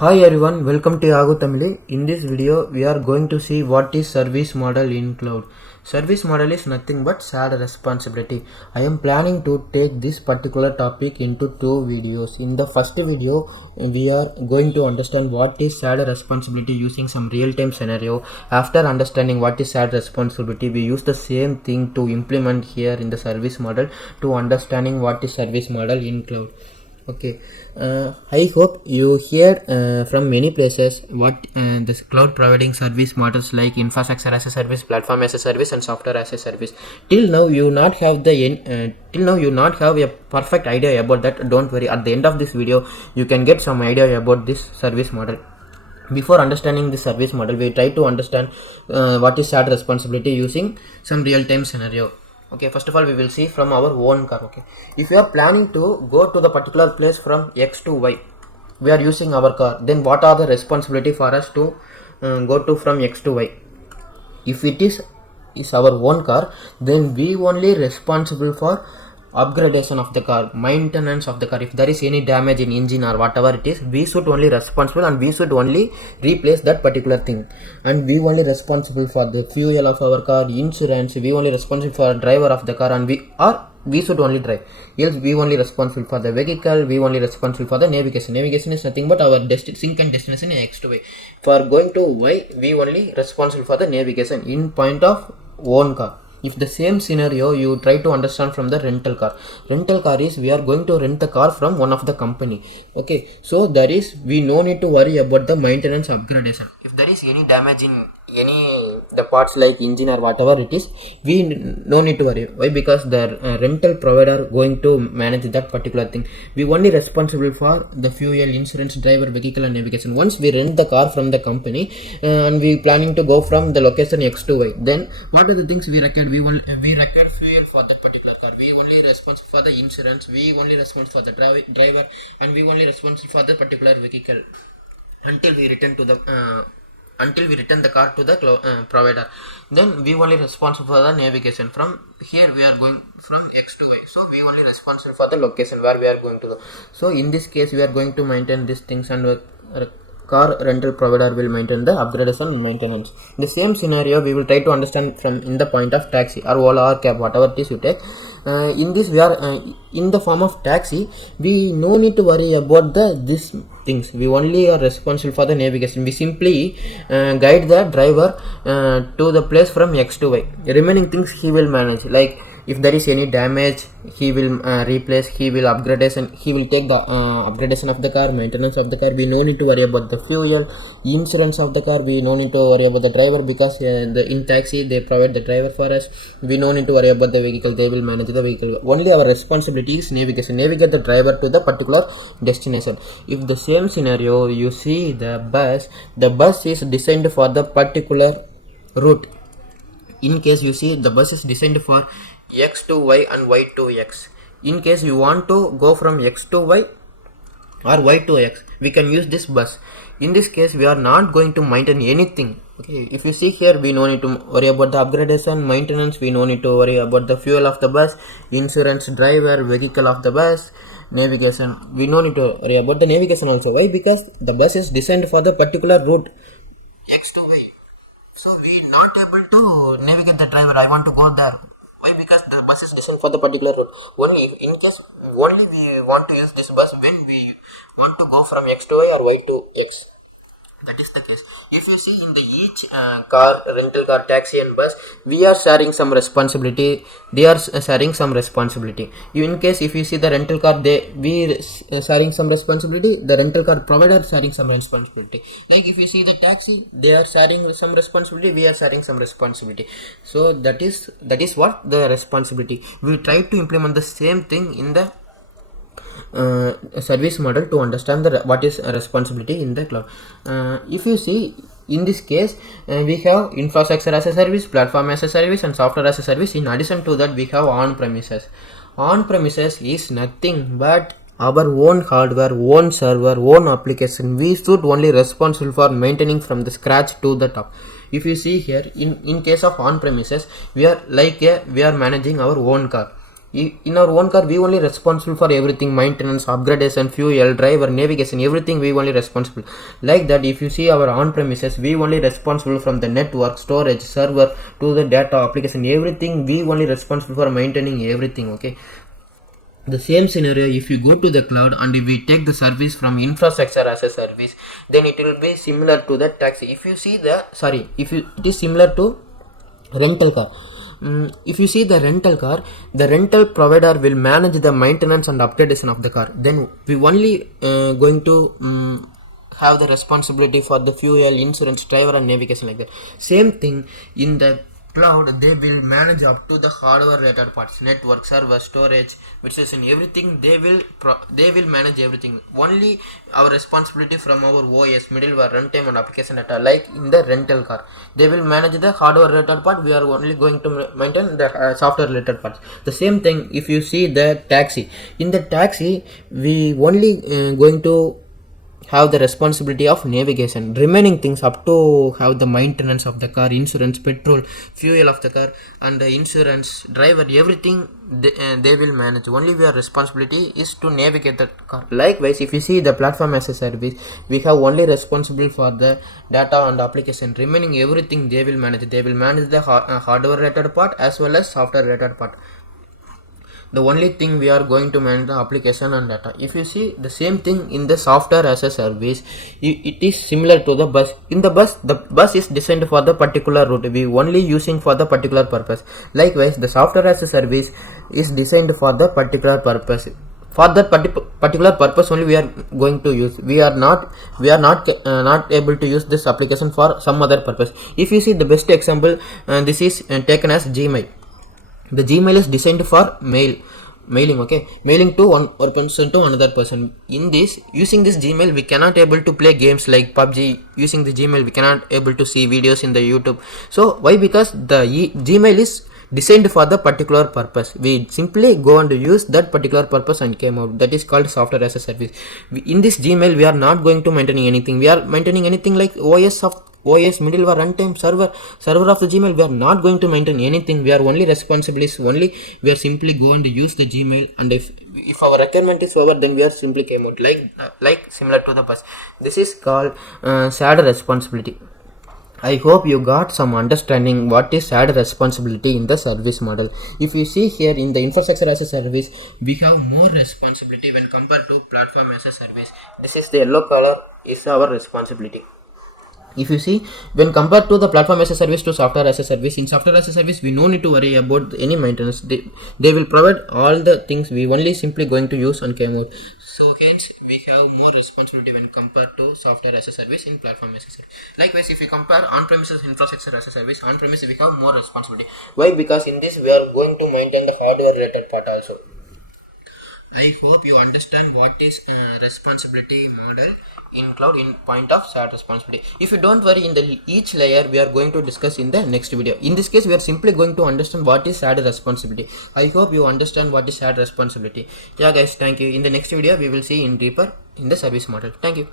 Hi everyone, welcome to YaguTamizhi. In this video, we are going to see what is service model in cloud. Service model is nothing but shared responsibility. I am planning to take this particular topic into two videos. In the first video, we are going to understand what is shared responsibility using some real-time scenario. After understanding what is shared responsibility, we use the same thing to implement here in the service model to understanding what is service model in cloud. Okay, I hope you hear from many places what this cloud providing service models like infrastructure as a service, platform as a service, and software as a service. Till now, you not have a perfect idea about that. Don't worry. At the end of this video, you can get some idea about this service model. Before understanding the service model, we try to understand what is shared responsibility using some real-time scenario. Okay, first of all, we will see from our own car. Okay, if you are planning to go to the particular place from X to Y, we are using our car, then what are the responsibility for us to go to from X to Y? If it is our own car, then we only responsible for upgradation of the car, maintenance of the car. If there is any damage in engine or whatever it is, we should only responsible and we should only replace that particular thing. And we only responsible for the fuel of our car, insurance. We only responsible for driver of the car, and we should only drive. Else we only responsible for the vehicle. We only responsible for the navigation. Navigation is nothing but our sync and destination in X to Y. For going to Y, we only responsible for the navigation in point of own car. If the same scenario you try to understand from the rental car is we are going to rent the car from one of the company. Okay, so there is we no need to worry about the maintenance upgradation. If there is any damage in any the parts like engine or whatever it is, we no need to worry. Why? Because the rental provider going to manage that particular thing. We only responsible for the fuel, insurance, driver, vehicle, and navigation. Once we rent the car from the company and we planning to go from the location X to Y, then what are the things we record? We record fuel for that particular car. We only responsible for the insurance. We only responsible for the driver, and we only responsible for the particular vehicle until we return to the the car to the provider. Then we only responsible for the navigation. From here we are going from X to Y, so we only responsible for the location where we are going to. So in this case, we are going to maintain these things, and car rental provider will maintain the upgradation and maintenance. The same scenario we will try to understand from in the point of taxi or Ola or cab, whatever it is you take. In this we are in the form of taxi, we no need to worry about these things. We only are responsible for the navigation. We simply guide the driver to the place from X to Y. The remaining things he will manage, like if there is any damage, he will replace, he will upgradation, he will take the upgradation of the car, maintenance of the car. We no need to worry about the fuel, insurance of the car. We no need to worry about the driver, because in taxi they provide the driver for us. We no need to worry about the vehicle, they will manage the vehicle. Only our responsibility is navigation, navigate the driver to the particular destination. If the same scenario you see the bus is designed for the particular route. In case you see the bus is designed for X to Y and Y to X. In case you want to go from X to Y or Y to X, we can use this bus. In this case, we are not going to maintain anything. Okay, if you see here, we no need to worry about the upgradation, maintenance. We no need to worry about the fuel of the bus, insurance, driver, vehicle of the bus, navigation. We no need to worry about the navigation also. Why? Because the bus is designed for the particular route X to Y. So we not able to navigate the driver. I want to go there. Why? Because the bus is designed for the particular route. Only in case only we want to use this bus when we want to go from X to Y or Y to X. That is the case. If you see in the each car, rental car, taxi and bus, we are sharing some responsibility. They are sharing some responsibility. In case if you see the rental car, we sharing some responsibility. The rental car provider sharing some responsibility. Like if you see the taxi, they are sharing some responsibility. We are sharing some responsibility. So that is what the responsibility. We try to implement the same thing in the service model to understand what is responsibility in the cloud. If you see in this case, we have infrastructure as a service, platform as a service, and software as a service. In addition to that, we have on-premises. On-premises is nothing but our own hardware, own server, own application. We should only responsible for maintaining from the scratch to the top. If you see here, in case of on-premises, we are managing our own car. in our own car, we only responsible for everything: maintenance, upgradation, fuel, driver, navigation, everything we only responsible. Like that, if you see our on premises, we only responsible from the network, storage, server to the data, application, everything we only responsible for maintaining everything. Okay, the same scenario, if you go to the cloud and if we take the service from infrastructure as a service, then it will be similar to the taxi. If you see the it is similar to rental car. If you see the rental car, the rental provider will manage the maintenance and upgradation of the car. Then we only going to have the responsibility for the fuel, insurance, driver and navigation, like that. Same thing in the cloud, they will manage up to the hardware related parts: network, server, storage, virtualization, everything. They will manage everything. Only our responsibility from our OS, middleware, runtime and application data. Like in the rental car, they will manage the hardware related part. We are only going to maintain the software related parts. The same thing if you see the taxi. In the taxi, we only going to have the responsibility of navigation. Remaining things up to have the maintenance of the car, insurance, petrol, fuel of the car and the insurance, driver, everything they will manage. Only our responsibility is to navigate the car. Likewise, if you see the platform as a service, we have only responsible for the data and application. Remaining everything they will manage. They will manage the hardware related part as well as software related part. The only thing we are going to manage the application and data. If you see the same thing in the software as a service, it is similar to the bus. In the bus is designed for the particular route, we only using for the particular purpose. Likewise, the software as a service is designed for the particular purpose. For that particular purpose only we are going to use. We are not able to use this application for some other purpose. If you see the best example, this is taken as Gmail. The Gmail is designed for mailing, okay, mailing to one person to another person. In this, using this Gmail, we cannot able to play games like PUBG. Using the Gmail, we cannot able to see videos in the YouTube. So why? Because the Gmail is designed for the particular purpose. We simply go and use that particular purpose and came out. That is called software as a service. In this Gmail, we are not going to maintaining anything. We are maintaining anything like OS, middleware, runtime, server of the Gmail. We are not going to maintain anything. We are only responsible is only we are simply go and use the Gmail, and if our requirement is over, then we are simply came out like similar to the bus. This is called shared responsibility. I hope you got some understanding what is shared responsibility in the service model. If you see here in the infrastructure as a service, we have more responsibility when compared to platform as a service. This is the yellow color is our responsibility. If you see, when compared to the platform as a service to software as a service, in software as a service, we no need to worry about any maintenance. They will provide all the things. We only simply going to use and came out. So hence, we have more responsibility when compared to software as a service in platform as a service. Likewise, if we compare on-premises infrastructure as a service, on-premises we have more responsibility. Why? Because in this we are going to maintain the hardware related part also. I hope you understand what is responsibility model in cloud in point of shared responsibility. If you don't worry, in the each layer we are going to discuss in the next video. In this case, we are simply going to understand what is shared responsibility. I hope you understand what is shared responsibility. Yeah guys, thank you. In the next video we will see in deeper in the service model. Thank you.